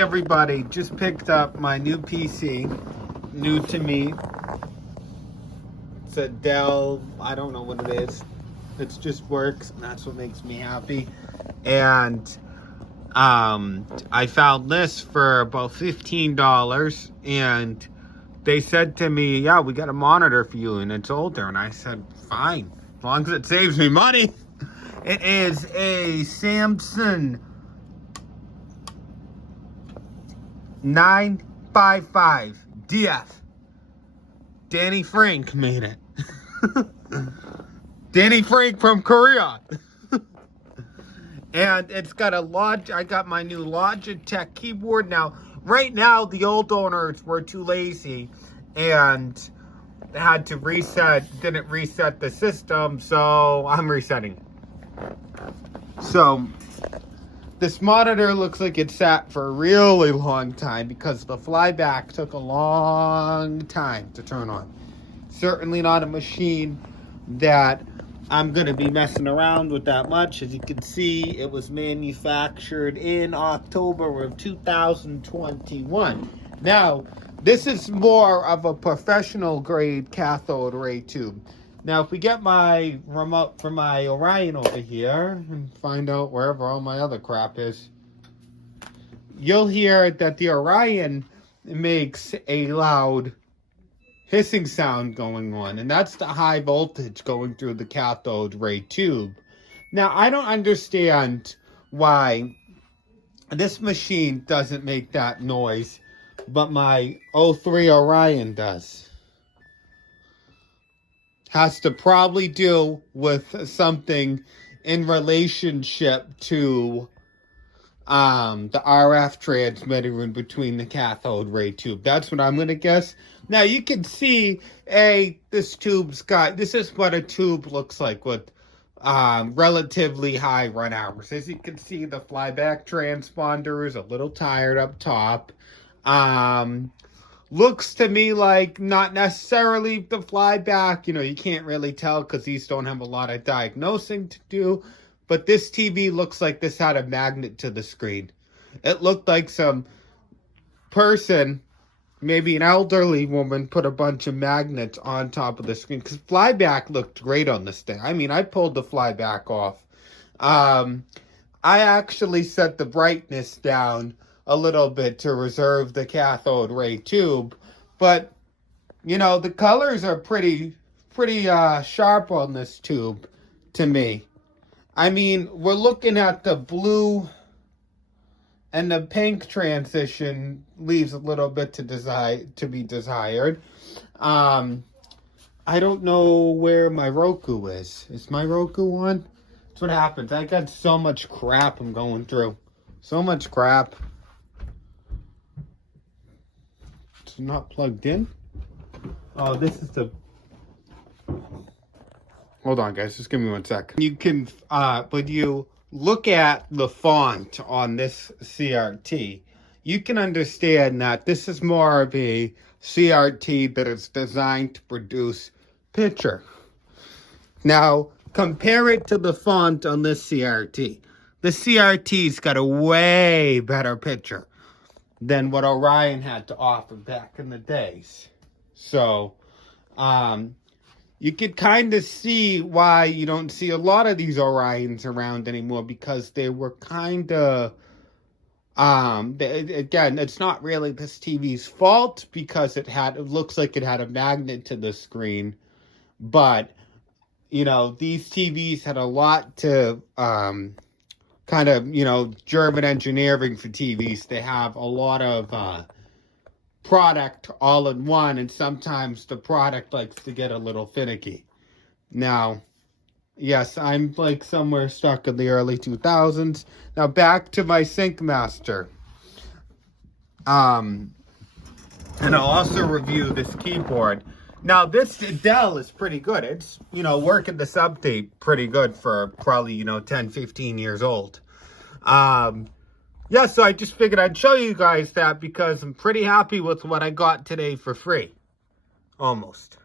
Everybody, just picked up my new PC, new to me. It's a Dell, I don't know what it is. It just works, and that's what makes me happy. And I found this for about $15, and they said to me, yeah, we got a monitor for you, and it's older. And I said, fine, as long as it saves me money. It is a Samsung 955 DF. Danny Frank made it. Danny Frank from Korea. And it's got I got my new Logitech keyboard. Now, right now, the old owners were too lazy and had to didn't reset the system, so I'm resetting. So, this monitor looks like it sat for a really long time because the flyback took a long time to turn on. Certainly not a machine that I'm going to be messing around with that much. As you can see, it was manufactured in October of 2021. Now, this is more of a professional grade cathode ray tube. Now, if we get my remote for my Orion over here and find out wherever all my other crap is, you'll hear that the Orion makes a loud hissing sound going on, and that's the high voltage going through the cathode ray tube. Now, I don't understand why this machine doesn't make that noise, but my 03 Orion does. Has to probably do with something in relationship to the RF transmitter in between the cathode ray tube. That's what I'm going to guess. Now, you can see, this is what a tube looks like with relatively high run hours. As you can see, the flyback transponder is a little tired up top. Looks to me like not necessarily the flyback. You know, you can't really tell because these don't have a lot of diagnosing to do. But this TV looks like this had a magnet to the screen. It looked like some person, maybe an elderly woman, put a bunch of magnets on top of the screen. Because flyback looked great on this thing. I mean, I pulled the flyback off. I actually set the brightness down a little bit to reserve the cathode ray tube, but you know, the colors are pretty sharp on this tube to me. I mean, we're looking at the blue and the pink transition leaves a little bit to be desired. I don't know where my Roku is. Is my Roku on? That's what happens. I got so much crap I'm going through. So much crap. It's not plugged in. Oh, this is the... Hold on, guys. Just give me 1 sec. You can, when you look at the font on this CRT, you can understand that this is more of a CRT that is designed to produce picture. Now, compare it to the font on this CRT. The CRT's got a way better picture than what Orion had to offer back in the days. So, you could kind of see why you don't see a lot of these Orions around anymore, because they were kind of, again, it's not really this TV's fault because it looks like it had a magnet to the screen, but, you know, these TVs had a lot to, kind of, you know, German engineering for TVs. They have a lot of product all in one, and sometimes the product likes to get a little finicky. Now, yes, I'm like somewhere stuck in the early 2000s. Now back to my Sync Master. And I'll also review this keyboard. Now, this Dell is pretty good. It's, you know, working this update pretty good for probably, you know, 10, 15 years old. Yeah, so I just figured I'd show you guys that because I'm pretty happy with what I got today for free. Almost.